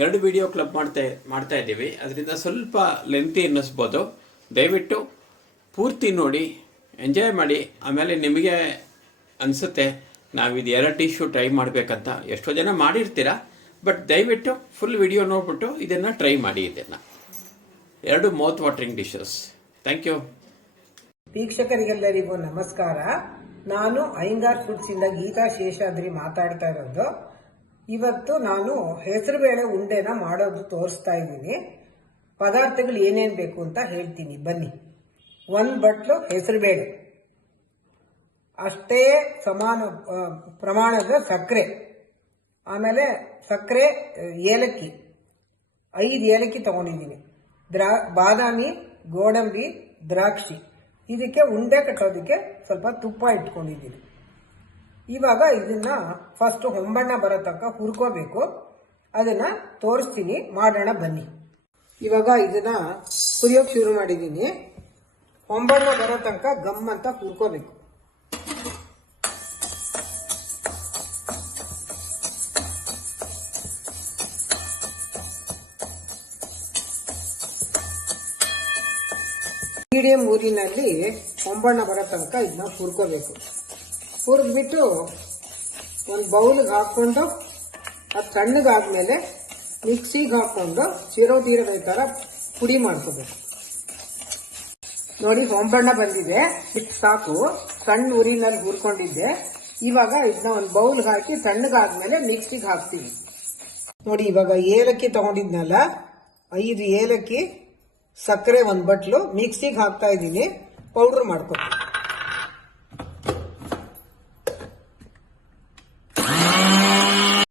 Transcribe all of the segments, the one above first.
ಎರಡು video club ಮಾಡ್ತಾ ಮಾಡ್ತಾ ಇದ್ದೀವಿ. ಅದರಿಂದ ಸ್ವಲ್ಪ ಲೆಂತಿ ಅನ್ನಿಸ್ಬೋದು ದಯವಿಟ್ಟು ಪೂರ್ತಿ ನೋಡಿ ಎಂಜಾಯ್ ಮಾಡಿ. ಆಮೇಲೆ ನಿಮಗೆ ಅನಿಸುತ್ತೆ ನಾವು ಇದು ಎರಡು ಟಿಶ್ಯೂ ಟ್ರೈ ಮಾಡಬೇಕಂತ. ಎಷ್ಟೋ ಜನ ಮಾಡಿರ್ತೀರ ಬಟ್ ದಯವಿಟ್ಟು ಫುಲ್ ವಿಡಿಯೋ ನೋಡ್ಬಿಟ್ಟು ಇದನ್ನು ಟ್ರೈ ಮಾಡಿ ಇದನ್ನು. ಎರಡು mouth watering dishes thank you ವೀಕ್ಷಕರಿಗೆಲ್ಲರಿಗೂ ನಮಸ್ಕಾರ. ನಾನು ಐಂಗಾರ್ ಫುಡ್ಸ್ ಇಂದ ಗೀತಾ ಶೇಷಾದ್ರಿ ಮಾತಾಡ್ತಾ ಇರೋದು. ಇವತ್ತು ನಾನು ಹೆಸರುಬೇಳೆ ಉಂಡೆನ ಮಾಡೋದು ತೋರಿಸ್ತಾ ಇದ್ದೀನಿ. ಪದಾರ್ಥಗಳು ಏನೇನು ಬೇಕು ಅಂತ ಹೇಳ್ತೀನಿ. ಬನ್ನಿ. ಒಂದು ಬಟ್ಲು ಹೆಸರುಬೇಳೆ ಅಷ್ಟೇ ಸಮಾನ ಪ್ರಮಾಣದ ಸಕ್ಕರೆ. ಆಮೇಲೆ ಸಕ್ಕರೆ ಏಲಕ್ಕಿ. ಐದು ಏಲಕ್ಕಿ ತಗೊಂಡಿದ್ದೀನಿ. ದ್ರಾ, ಬಾದಾಮಿ, ಗೋಡಂಬಿ, ದ್ರಾಕ್ಷಿ. ಇದಕ್ಕೆ ಉಂಡೆ ಕಟ್ಟೋದಕ್ಕೆ ಸ್ವಲ್ಪ ತುಪ್ಪ ಇಟ್ಕೊಂಡಿದ್ದೀನಿ. ಇವಾಗ ಇದನ್ನ ಫಸ್ಟ್ ಹೊಂಬಣ್ಣ ಬರೋ ತನಕ ಹುರ್ಕೋಬೇಕು. ಅದನ್ನ ತೋರಿಸ್ತೀನಿ. ಮಾಡೋಣ ಬನ್ನಿ. ಇವಾಗ ಇದನ್ನ ಹುರಿಯೋಕೆ ಶುರು ಮಾಡಿದ್ದೀನಿ. ಹೊಂಬಣ್ಣ ಬರೋ ತನಕ ಗಮ್ ಅಂತ ಹುರ್ಕೋಬೇಕು. ಮೀಡಿಯಂ ಊರಿನಲ್ಲಿ ಹೊಂಬಣ್ಣ ಬರೋ ತನಕ ಇದನ್ನ ಹುರ್ಕೋಬೇಕು. ಹುರಿದ್ಬಿಟ್ಟು ಒಂದು ಬೌಲ್ಗೆ ಹಾಕ್ಕೊಂಡು, ಅದು ತಣ್ಣಗಾದ್ಮೇಲೆ ಮಿಕ್ಸಿಗೆ ಹಾಕ್ಕೊಂಡು ಚಿರೋಟಿರೋ ಥರ ಪುಡಿ ಮಾಡ್ಕೋಬೇಕು. ನೋಡಿ ಹೊಂಬಣ್ಣ ಬಂದಿದೆ ಇಷ್ಟು ಸಾಕು. ಸಣ್ಣ ಉರಿನಲ್ಲಿ ಹುರ್ಕೊಂಡಿದ್ದೆ. ಇವಾಗ ಇದನ್ನ ಒಂದು ಬೌಲ್ಗೆ ಹಾಕಿ ತಣ್ಣಗಾದ್ಮೇಲೆ ಮಿಕ್ಸಿಗೆ ಹಾಕ್ತೀವಿ ನೋಡಿ ಇವಾಗ ಏಲಕ್ಕಿ ತಗೊಂಡಿದ್ನಲ್ಲ, ಐದು ಏಲಕ್ಕಿ, ಸಕ್ಕರೆ ಒಂದು ಬಟ್ಲು, ಮಿಕ್ಸಿಗೆ ಹಾಕ್ತಾ ಇದ್ದೀನಿ. ಪೌಡ್ರ್ ಮಾಡ್ಕೊತೀನಿ.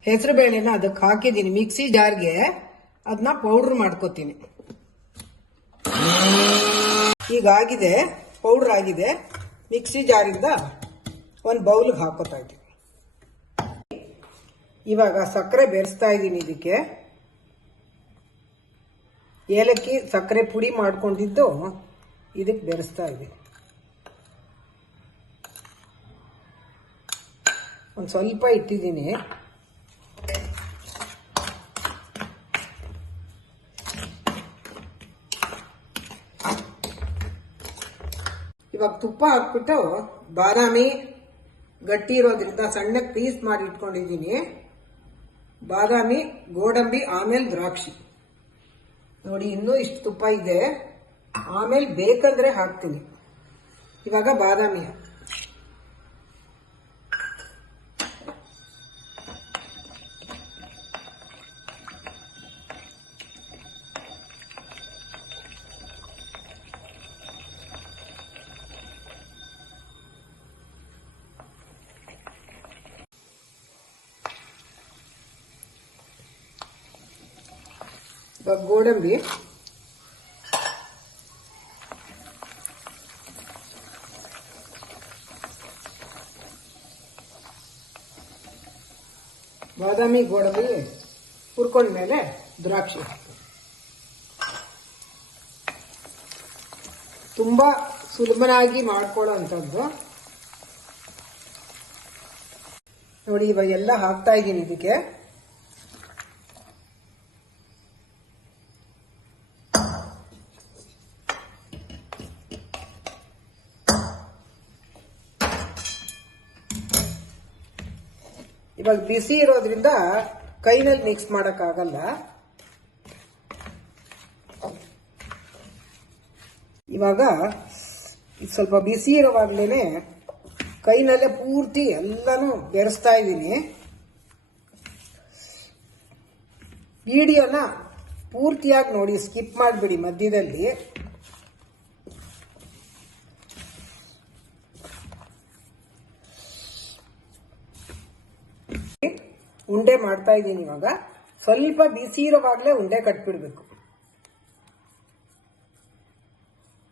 ಹೆಸರು ಬೇಳೆನ ಅದಕ್ಕೆ ಹಾಕಿದ್ದೀನಿ ಮಿಕ್ಸಿ ಜಾರ್ಗೆ. ಅದನ್ನ ಪೌಡ್ರ್ ಮಾಡ್ಕೋತೀನಿ. ಈಗ ಆಗಿದೆ ಪೌಡ್ರ್ ಆಗಿದೆ. ಮಿಕ್ಸಿ ಜಾರಿಂದ ಒಂದು ಬೌಲ್ಗೆ ಹಾಕೋತಾ ಇದ್ದೀನಿ. ಇವಾಗ ಸಕ್ಕರೆ ಬೆರೆಸ್ತಾ ಇದ್ದೀನಿ ಇದಕ್ಕೆ. ಏಲಕ್ಕಿ ಸಕ್ಕರೆ ಪುಡಿ ಮಾಡ್ಕೊಂಡಿದ್ದು ಇದಕ್ಕೆ ಬೆರೆಸ್ತಾ ಇದ್ದೀನಿ. ಒಂದು ಸ್ವಲ್ಪ ಇಟ್ಟಿದ್ದೀನಿ. ಇವಾಗ ತುಪ್ಪ ಹಾಕ್ಬಿಟ್ಟು ಬಾದಾಮಿ ಗಟ್ಟಿ ಇರೋದ್ರಿಂದ ಸಣ್ಣಕ್ಕೆ ಪೀಸ್ ಮಾಡಿ ಇಟ್ಕೊಂಡಿದ್ದೀನಿ. ಬಾದಾಮಿ, ಗೋಡಂಬಿ, ಆಮೇಲೆ ದ್ರಾಕ್ಷಿ. ನೋಡಿ, ಇನ್ನೂ ಇಷ್ಟು ತುಪ್ಪ ಇದೆ. ಆಮೇಲೆ ಬೇಕಂದ್ರೆ ಹಾಕ್ತೀನಿ. ಇವಾಗ ಬಾದಾಮಿ ಇವಾಗ ಗೋಡಂಬಿ. ಬಾದಾಮಿ ಗೋಡಂಬಿ ಹುರ್ಕೊಂಡ್ಮೇಲೆ ದ್ರಾಕ್ಷಿ. ತುಂಬಾ ಸುಲಭನಾಗಿ ಮಾಡ್ಕೊಳ್ಳೋ ನೋಡಿ ಇವಾಗ ಎಲ್ಲ ಹಾಕ್ತಾ ಇದ್ದೀನಿ ಇದಕ್ಕೆ. ಇವಾಗ ಬಿಸಿ ಇರೋದ್ರಿಂದ ಕೈನಲ್ಲಿ ಮಿಕ್ಸ್ ಆಗಲ್ಲ ಇವಾಗ ಸ್ವಲ್ಪ ಬಿಸಿ ಇರೋವಾಗ್ಲೇನೆ ಕೈನಲ್ಲೇ ಪೂರ್ತಿ ಎಲ್ಲಾನು ಬೆರೆಸ್ತಾ ಇದ್ದೀನಿ. ವಿಡಿಯೋನ ಪೂರ್ತಿಯಾಗಿ ನೋಡಿ, ಸ್ಕಿಪ್ ಮಾಡಿಬಿಡಿ ಮಧ್ಯದಲ್ಲಿ. ಉಂಡೆ ಮಾಡ್ತಾ ಇದ್ದೀನಿ ಇವಾಗ. ಸ್ವಲ್ಪ ಬಿಸಿ ಇರೋವಾಗಲೇ ಉಂಡೆ ಕಟ್ಬಿಡ್ಬೇಕು.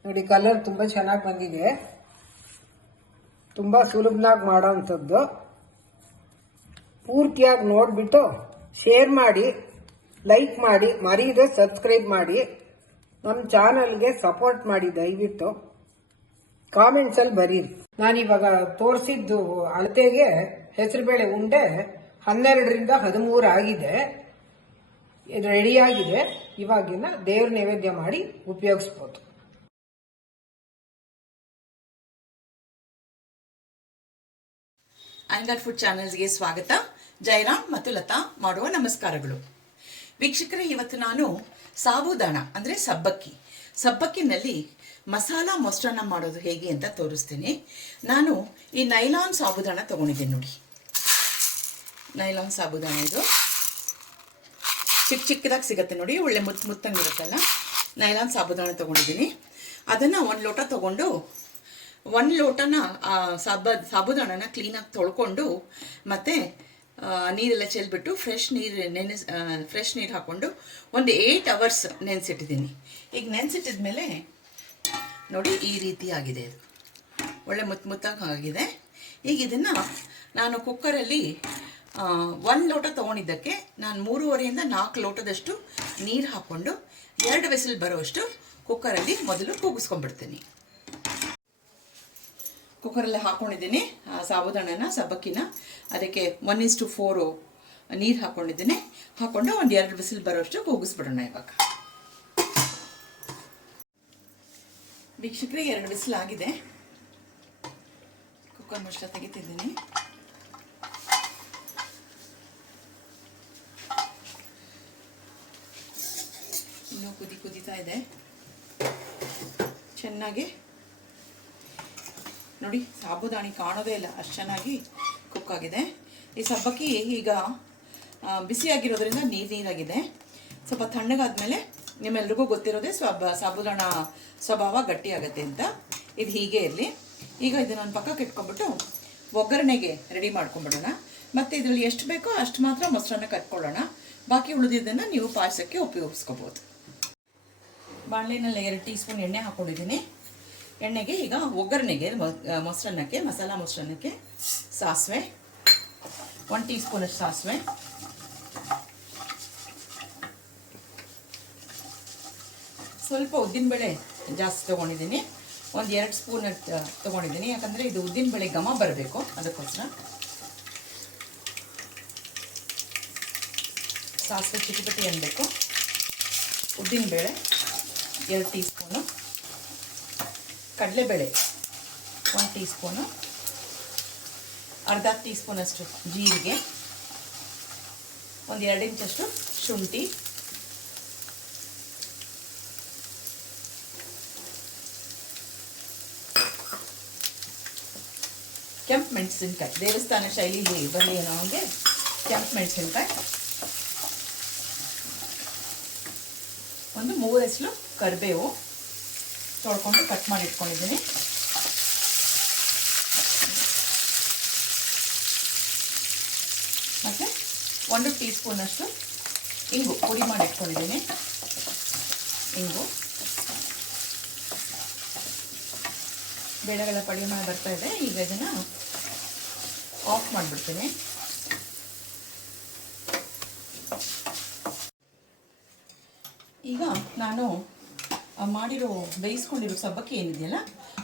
ನೋಡಿ ಕಲರ್ ತುಂಬಾ ಚೆನ್ನಾಗಿ ಬಂದಿದೆ. ತುಂಬಾ ಸುಲಭನಾಗಿ ಮಾಡೋ ಅಂಥದ್ದು ಪೂರ್ತಿಯಾಗಿ ನೋಡ್ಬಿಟ್ಟು ಶೇರ್ ಮಾಡಿ ಲೈಕ್ ಮಾಡಿ ಮರೀದೆ ಸಬ್ಸ್ಕ್ರೈಬ್ ಮಾಡಿ. ನಮ್ಮ ಚಾನಲ್ಗೆ ಸಪೋರ್ಟ್ ಮಾಡಿ ದಯವಿಟ್ಟು. ಕಾಮೆಂಟ್ಸ್ ಅಲ್ಲಿ ಬರೀರಿ. ನಾನಿವಾಗ ತೋರಿಸಿದ್ದು ಅಳತೆಗೆ ಹೆಸರುಬೇಳೆ ಉಂಡೆ ಹನ್ನೆರಡರಿಂದ ಹದಿಮೂರು ಆಗಿದೆ. ರೆಡಿಯಾಗಿದೆ ಇವಾಗಿನ ದೇವ್ರ ನೈವೇದ್ಯ ಮಾಡಿ ಉಪಯೋಗಿಸ್ಬೋದು. ಐನಾಟ್ ಫುಡ್ ಚಾನೆಲ್ಸ್ಗೆ ಸ್ವಾಗತ. ಜಯರಾಮ್ ಮತ್ತು ಲತಾ ಮಾಡುವ ನಮಸ್ಕಾರಗಳು. ವೀಕ್ಷಕರೇ, ಇವತ್ತು ನಾನು ಸಾಬುದಾಣ, ಅಂದರೆ ಸಬ್ಬಕ್ಕಿ. ಸಬ್ಬಕ್ಕಿನಲ್ಲಿ ಮಸಾಲ ಮೊಸರನ್ನ ಮಾಡೋದು ಹೇಗೆ ಅಂತ ತೋರಿಸ್ತೀನಿ. ನಾನು ಈ ನೈಲಾನ್ ಸಾಬುದಾಣ ತೊಗೊಂಡಿದ್ದೀನಿ ನೋಡಿ. ನೈಲಾನ್ ಸಾಬೂದಾನ ಇದು. ಚಿಕ್ಕ ಚಿಕ್ಕದಾಗಿ ಸಿಗುತ್ತೆ ನೋಡಿ, ಒಳ್ಳೆ ಮುತ್ತು ಮುತ್ತಂಗಿರುತ್ತಲ್ಲ ನೈಲಾನ್ ಸಾಬೂದಾನ ತೊಗೊಂಡಿದ್ದೀನಿ. ಅದನ್ನು ಒಂದು ಲೋಟ ತೊಗೊಂಡು, ಒಂದು ಲೋಟನ, ಆ, ಸಾಬ, ಸಾಬುದಾಣನ ಕ್ಲೀನಾಗಿ ತೊಳ್ಕೊಂಡು, ಮತ್ತು ನೀರೆಲ್ಲ ಚೆಲ್ಬಿಟ್ಟು ಫ್ರೆಶ್ ನೀರು ನೆನೆಸ್ ಫ್ರೆಶ್ ನೀರು ಹಾಕ್ಕೊಂಡು ಒಂದು ಏಯ್ಟ್ ಅವರ್ಸ್ ನೆನೆಸಿಟ್ಟಿದ್ದೀನಿ. ಈಗ ನೆನೆಸಿಟ್ಟಿದ ಮೇಲೆ ನೋಡಿ ಈ ರೀತಿ ಆಗಿದೆ ಇದು. ಒಳ್ಳೆ ಮುತ್ತು ಮುತ್ತಾಗಿ ಆಗಿದೆ. ಈಗ ಇದನ್ನು ನಾನು ಕುಕ್ಕರಲ್ಲಿ ಒಂದು ಲೋಟ ತೊಗೊಂಡಿದ್ದಕ್ಕೆ ನಾನು ಮೂರುವರೆಯಿಂದ ನಾಲ್ಕು ಲೋಟದಷ್ಟು ನೀರು ಹಾಕ್ಕೊಂಡು ಎರಡು ವಿಸಿಲ್ ಬರೋಷ್ಟು ಕುಕ್ಕರಲ್ಲಿ ಮೊದಲು ಕೂಗಿಸ್ಕೊಂಡ್ಬಿಡ್ತೀನಿ. ಕುಕ್ಕರಲ್ಲಿ ಹಾಕ್ಕೊಂಡಿದ್ದೀನಿ ಸಾಬುದಾಣನ, ಸಬ್ಬಕ್ಕಿನ. ಅದಕ್ಕೆ ಒನ್ ಇಸ್ ಟು ಫೋರು ನೀರು ಹಾಕ್ಕೊಂಡಿದ್ದೀನಿ ಹಾಕ್ಕೊಂಡು ಒಂದು ಎರಡು ಬಿಸಿಲು ಬರೋಷ್ಟು ಕೂಗಿಸ್ಬಿಡೋಣ ಇವಾಗ. ವೀಕ್ಷಕರಿಗೆ ಎರಡು ಬಿಸಿಲು ಆಗಿದೆ. ಕುಕ್ಕರ್ ಮುಷ್ಟ ತೆಗಿತಿದ್ದೀನಿ ಇನ್ನೂ ಕುದಿ ಕುದಿತಾ ಇದೆ. ಚೆನ್ನಾಗಿ ನೋಡಿ, ಸಾಬುದಾಣಿ ಕಾಣೋದೇ ಇಲ್ಲ. ಅಷ್ಟು ಚೆನ್ನಾಗಿ ಕುಕ್ ಆಗಿದೆ. ಈ ಸಬ್ಬಕ್ಕಿ ಈಗ ಬಿಸಿಯಾಗಿರೋದ್ರಿಂದ ನೀರು ನೀರಾಗಿದೆ. ಸ್ವಲ್ಪ ತಣ್ಣಗಾದ್ಮೇಲೆ ನಿಮ್ಮೆಲ್ರಿಗೂ ಗೊತ್ತಿರೋದೇ ಸ್ವಬ ಸಾಬುದಾಣ ಸ್ವಭಾವ ಗಟ್ಟಿಯಾಗತ್ತೆ ಅಂತ. ಇದು ಹೀಗೆ ಇರಲಿ. ಈಗ ಇದನ್ನ ಒಂದು ಪಕ್ಕಕ್ಕೆ ಇಟ್ಕೊಂಡ್ಬಿಟ್ಟು ಒಗ್ಗರಣೆಗೆ ರೆಡಿ ಮಾಡ್ಕೊಂಬಿಡೋಣ ಮತ್ತು ಇದರಲ್ಲಿ ಎಷ್ಟು ಬೇಕೋ ಅಷ್ಟು ಮಾತ್ರ ಮೊಸರನ್ನ ಕಟ್ಕೊಳ್ಳೋಣ. ಬಾಕಿ ಉಳಿದಿದ್ದನ್ನು ನೀವು ಪಾಯಸಕ್ಕೆ ಉಪಯೋಗಿಸ್ಕೋಬೋದು. ಬಾಣಲೆನಲ್ಲಿ ಎರಡು ಟೀ ಸ್ಪೂನ್ ಎಣ್ಣೆ ಹಾಕ್ಕೊಂಡಿದ್ದೀನಿ ಎಣ್ಣೆಗೆ ಈಗ ಒಗ್ಗರಣೆಗೆ ಮೊಸರನ್ನಕ್ಕೆ, ಮಸಾಲ ಮೊಸರನ್ನಕ್ಕೆ ಸಾಸಿವೆ ಒನ್ ಟೀ ಸ್ಪೂನಷ್ಟು ಸಾಸಿವೆ. ಸ್ವಲ್ಪ ಉದ್ದಿನಬೇಳೆ ಜಾಸ್ತಿ ತೊಗೊಂಡಿದ್ದೀನಿ. ಒಂದು ಎರಡು ಸ್ಪೂನ್ ತೊಗೊಂಡಿದ್ದೀನಿ. ಯಾಕಂದರೆ ಇದು ಉದ್ದಿನಬೇಳೆ ಘಮ ಬರಬೇಕು ಅದಕ್ಕೋಸ್ಕರ. ಸಾಸಿವೆ ಚಿಟಿಪಟಿ ಅನ್ನಬೇಕು ಉದ್ದಿನಬೇಳೆ ಎರಡು ಟೀ ಸ್ಪೂನು ಕಡಲೆಬೇಳೆ, ಒಂದು ಟೀ ಸ್ಪೂನು ಅರ್ಧ ಟೀ ಸ್ಪೂನಷ್ಟು ಜೀರಿಗೆ. ಒಂದು ಎರಡು ಇಂಚಷ್ಟು ಶುಂಠಿ. ಕೆಂಪು ಮೆಣಸಿನ್ಕಾಯಿ. ದೇವಸ್ಥಾನ ಶೈಲಿಲಿ ಬರಲಿ ಏನೋ ಹಾಗೆ ಕೆಂಪು ಮೆಣಸಿನ್ಕಾಯಿ. ಒಂದು ಮೂರು ಹೆಸರು ಕರಿಬೇವು ತೊಳ್ಕೊಂಡು ಕಟ್ ಮಾಡಿ ಇಟ್ಕೊಂಡಿದ್ದೀನಿ. ಮತ್ತು ಒಂದು ಟೀ ಸ್ಪೂನಷ್ಟು ಇಂಗು ಪುಡಿ ಮಾಡಿ ಇಟ್ಕೊಂಡಿದ್ದೀನಿ. ಇಂಗು. ಬೇಳೆಗಳ ಮಾಡಿ ಬರ್ತಾ ಇದೆ. ಈಗ ಇದನ್ನು ಆಫ್ ಮಾಡಿಬಿಡ್ತೀನಿ. ಈಗ ನಾನು ಮಾಡಿರೋ ಬೇಯಿಸ್ಕೊಂಡಿರೋ ಸಬ್ಬಕ್ಕಿ ಏನಿದೆಯಲ್ಲ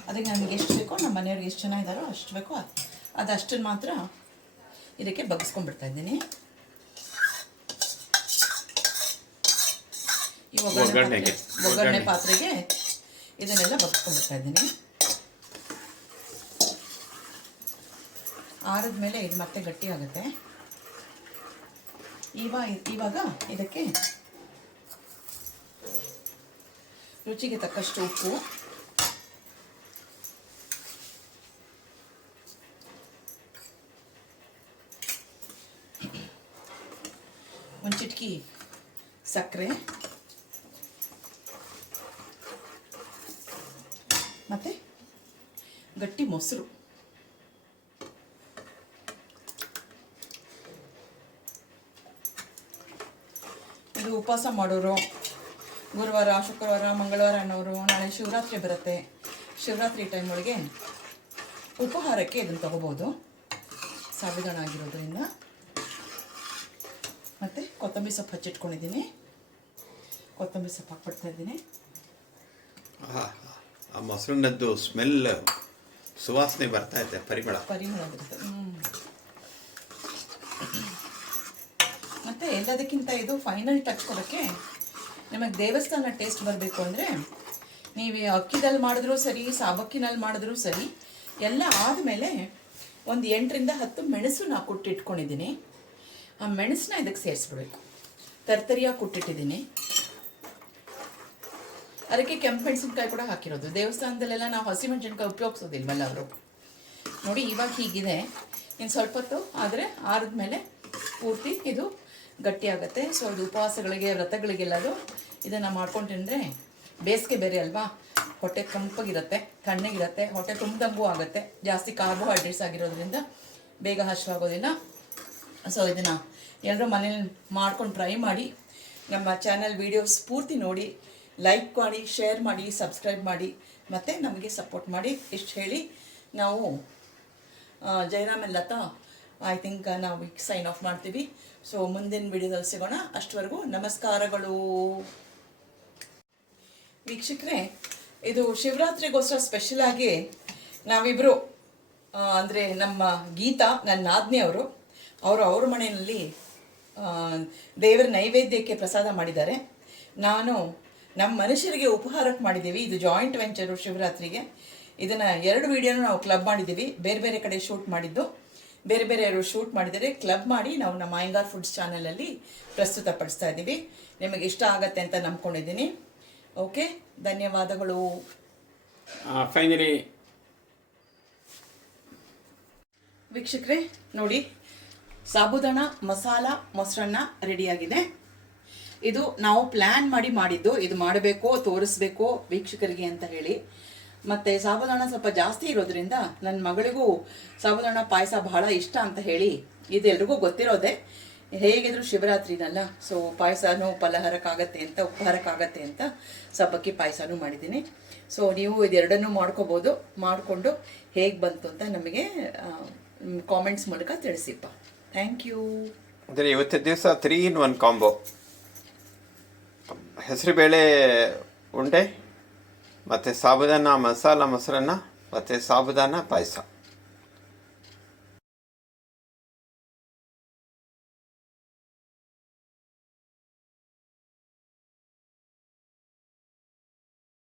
ಅದಕ್ಕೆ ನನಗೆ ಎಷ್ಟು ಬೇಕೋ ನಮ್ಮ ಮನೆಯವ್ರಿಗೆ ಎಷ್ಟು ಜನ ಇದ್ದಾರೋ ಅಷ್ಟು ಬೇಕೋ ಅದು. ಅದಷ್ಟನ್ನು ಮಾತ್ರ ಇದಕ್ಕೆ ಬಗ್ಸ್ಕೊಂಡ್ಬಿಡ್ತಾ ಇದ್ದೀನಿ. ಈ ಒಗ್ಗರಣೆ ಒಗ್ಗರಣೆ ಪಾತ್ರೆಗೆ ಇದನ್ನೆಲ್ಲ ಬಗ್ಸ್ಕೊಂಡ್ಬಿಡ್ತಾ ಇದ್ದೀನಿ. ಆರಿದ್ಮೇಲೆ ಇದು ಮತ್ತೆ ಗಟ್ಟಿ ಆಗುತ್ತೆ ಇವಾಗ ಇವಾಗ ಇದಕ್ಕೆ ರುಚಿಗೆ ತಕ್ಕಷ್ಟು ಉಪ್ಪು. ಒಂದು ಚಿಟಕಿ ಸಕ್ಕರೆ. ಮತ್ತೆ ಗಟ್ಟಿ ಮೊಸರು. ಇದು ಉಪವಾಸ ಮಾಡೋರು ಗುರುವಾರ ಶುಕ್ರವಾರ ಮಂಗಳವಾರ ಅನ್ನೋರು ನಾಳೆ ಶಿವರಾತ್ರಿ ಬರುತ್ತೆ. ಶಿವರಾತ್ರಿ ಟೈಮ್ ಒಳಗೆ ಉಪಹಾರಕ್ಕೆ ಇದನ್ನು ತಗೋಬೋದು. ಸಾಬುದಾಣ ಆಗಿರೋದ್ರಿಂದ. ಮತ್ತು ಕೊತ್ತಂಬರಿ ಸೊಪ್ಪು ಹಚ್ಚಿಟ್ಕೊಂಡಿದ್ದೀನಿ. ಕೊತ್ತಂಬರಿ ಸೊಪ್ಪು ಹಾಕ್ಬಿಡ್ತಾ ಇದ್ದೀನಿ. ಆ ಮೊಸರನ್ನದ್ದು ಸ್ಮೆಲ್ ಸುವಾಸನೆ ಬರ್ತಾ ಇದೆ ಪರಿಮಳ. ಪರಿಮಳ ಬರುತ್ತೆ ಮತ್ತು ಎಲ್ಲದಕ್ಕಿಂತ ಇದು ಫೈನಲ್ ಟಚ್ ಕೊಡೋಕ್ಕೆ ನಿಮಗೆ ದೇವಸ್ಥಾನ ಟೇಸ್ಟ್ ಬರಬೇಕು ಅಂದರೆ ನೀವು ಅಕ್ಕಿದಲ್ಲಿ ಮಾಡಿದ್ರೂ ಸರಿ ಸಾಬಕ್ಕಿನಲ್ಲಿ ಮಾಡಿದ್ರೂ ಸರಿ, ಎಲ್ಲ ಆದಮೇಲೆ ಒಂದು ಎಂಟರಿಂದ ಹತ್ತು ಮೆಣಸು ನಾ ಕುಟ್ಟಿಟ್ಕೊಂಡಿದ್ದೀನಿ. ಆ ಮೆಣಸನ್ನ ಇದಕ್ಕೆ ಸೇರಿಸ್ಬಿಡ್ಬೇಕು. ತರ್ತರಿಯಾಗಿ ಕುಟ್ಟಿಟ್ಟಿದ್ದೀನಿ. ಅದಕ್ಕೆ ಕೆಂಪು ಮೆಣಸಿನ್ಕಾಯಿ ಕೂಡ ಹಾಕಿರೋದು. ದೇವಸ್ಥಾನದಲ್ಲೆಲ್ಲ ನಾವು ಹಸಿಮೆಣಸಿನ್ಕಾಯಿ ಉಪಯೋಗಿಸೋದಿಲ್ವಲ್ಲ ಅವರು? ನೋಡಿ, ಇವಾಗ ಹೀಗಿದೆ. ಇನ್ನು ಸ್ವಲ್ಪ ಹೊತ್ತು, ಆದರೆ ಆರಿದ್ಮೇಲೆ ಪೂರ್ತಿ ಇದು ಗಟ್ಟಿಯಾಗತ್ತೆ. ಸೊ ಇದು ಉಪವಾಸಗಳಿಗೆ ವ್ರತಗಳಿಗೆಲ್ಲದು ಇದನ್ನು ಮಾಡ್ಕೊಂಡು ತಿಂದರೆ ಬೇಸಿಗೆ ಬೇರೆ ಅಲ್ವಾ? ಹೊಟ್ಟೆ ತಂಪಾಗಿರುತ್ತೆ ತಣ್ಣಗಿರುತ್ತೆ, ಹೊಟ್ಟೆ ತುಂಬ್ದಂಗೂ ಆಗುತ್ತೆ. ಜಾಸ್ತಿ ಕಾರ್ಬೋಹೈಡ್ರೇಟ್ಸ್ ಆಗಿರೋದ್ರಿಂದ ಬೇಗ ಹಸಿವಾಗೋದಿಲ್ಲ ಸೊ ಇದನ್ನು ಎಲ್ಲರೂ ಮನೇಲಿ ಮಾಡ್ಕೊಂಡು ಟ್ರೈ ಮಾಡಿ, ನಮ್ಮ ಚಾನಲ್ ವೀಡಿಯೋಸ್ ಪೂರ್ತಿ ನೋಡಿ ಲೈಕ್ ಮಾಡಿ ಶೇರ್ ಮಾಡಿ ಸಬ್ಸ್ಕ್ರೈಬ್ ಮಾಡಿ, ಮತ್ತು ನಮಗೆ ಸಪೋರ್ಟ್ ಮಾಡಿ. ಇಷ್ಟು ಹೇಳಿ ನಾವು ಜಯರಾಮ್ ಲತಾ ಐ ಥಿಂಕ್ ನಾವು ಈಗ ಸೈನ್ ಆಫ್ ಮಾಡ್ತೀವಿ. ಸೊ ಮುಂದಿನ ವಿಡಿಯೋದಲ್ಲಿ ಸಿಗೋಣ. ಅಷ್ಟವರೆಗೂ ನಮಸ್ಕಾರಗಳು. ವೀಕ್ಷಕರೇ, ಇದು ಶಿವರಾತ್ರಿಗೋಸ್ಕರ ಸ್ಪೆಷಲ್ ಆಗಿ ನಾವಿಬ್ಬರು ಅಂದರೆ ನಮ್ಮ ಗೀತಾ ನನ್ನ ನಾದ್ನಿ ಅವರು ಅವರು ಅವ್ರ ಮನೆಯಲ್ಲಿ ದೇವರ ನೈವೇದ್ಯಕ್ಕೆ ಪ್ರಸಾದ ಮಾಡಿದ್ದಾರೆ. ನಾನು ನಮ್ಮ ಮನುಷ್ಯರಿಗೆ ಉಪಹಾರಕ್ಕೆ ಮಾಡಿದ್ದೀವಿ. ಇದು ಜಾಯಿಂಟ್ ವೆಂಚರು ಶಿವರಾತ್ರಿಗೆ. ಇದನ್ನು ಎರಡು ವಿಡಿಯೋನ ನಾವು ಕ್ಲಬ್ ಮಾಡಿದ್ದೀವಿ. ಬೇರೆ ಬೇರೆ ಕಡೆ ಶೂಟ್ ಮಾಡಿದ್ದು. ಬೇರೆ ಬೇರೆ ಯಾರು ಶೂಟ್ ಮಾಡಿದರೆ ಕ್ಲಬ್ ಮಾಡಿ ನಾವು ನಮ್ಮ ಅಯ್ಯಂಗಾರ್ ಫುಡ್ಸ್ ಚಾನಲಲ್ಲಿ ಪ್ರಸ್ತುತಪಡಿಸ್ತಾ ಇದ್ದೀವಿ. ನಿಮಗೆ ಇಷ್ಟ ಆಗತ್ತೆ ಅಂತ ನಂಬ್ಕೊಂಡಿದ್ದೀನಿ. ಓಕೆ ಧನ್ಯವಾದಗಳು. ಫೈನಲಿ ವೀಕ್ಷಕರೇ ನೋಡಿ ಸಾಬುದಾಣ ಮಸಾಲ ಮೊಸರನ್ನ ರೆಡಿಯಾಗಿದೆ. ಇದು ನಾವು ಪ್ಲ್ಯಾನ್ ಮಾಡಿ ಮಾಡಿದ್ದು ಇದು ಮಾಡಬೇಕು ತೋರಿಸ್ಬೇಕೋ ವೀಕ್ಷಕರಿಗೆ ಅಂತ ಹೇಳಿ. ಮತ್ತು ಸಾಬುದಾಣ ಸ್ವಲ್ಪ ಜಾಸ್ತಿ ಇರೋದ್ರಿಂದ ನನ್ನ ಮಗಳಿಗೂ ಸಾಬುದಾಣ ಪಾಯಸ ಬಹಳ ಇಷ್ಟ ಅಂತ ಹೇಳಿ ಇದು ಎಲ್ರಿಗೂ ಗೊತ್ತಿರೋದೆ. ಹೇಗಿದ್ರು ಶಿವರಾತ್ರಿನಲ್ಲ ಸೊ ಪಾಯಸನೂ ಫಲಹಾರಕ್ಕಾಗತ್ತೆ ಅಂತ, ಉಪಹಾರಕ್ಕಾಗತ್ತೆ ಅಂತ ಸಬ್ಬಕ್ಕಿ ಪಾಯಸನೂ ಮಾಡಿದ್ದೀನಿ. ಸೊ ನೀವು ಇದೆರಡನ್ನೂ ಮಾಡ್ಕೋಬೋದು, ಮಾಡಿಕೊಂಡು ಹೇಗೆ ಬಂತು ಅಂತ ನಮಗೆ ಕಾಮೆಂಟ್ಸ್ ಮೂಲಕ ತಿಳಿಸಿಪ್ಪ. ಥ್ಯಾಂಕ್ ಯು ಅಂದರೆ ಇವತ್ತಿನ ದಿವಸ ತ್ರೀ ಇನ್ ಒನ್ ಕಾಂಬೋ ಹೆಸರುಬೇಳೆ ಉಂಡೆ ಮತ್ತು ಸಾಬುದಾನ ಮಸಾಲ ಮೊಸರನ್ನ ಮತ್ತು ಸಾಬುದಾನ ಪಾಯಸ.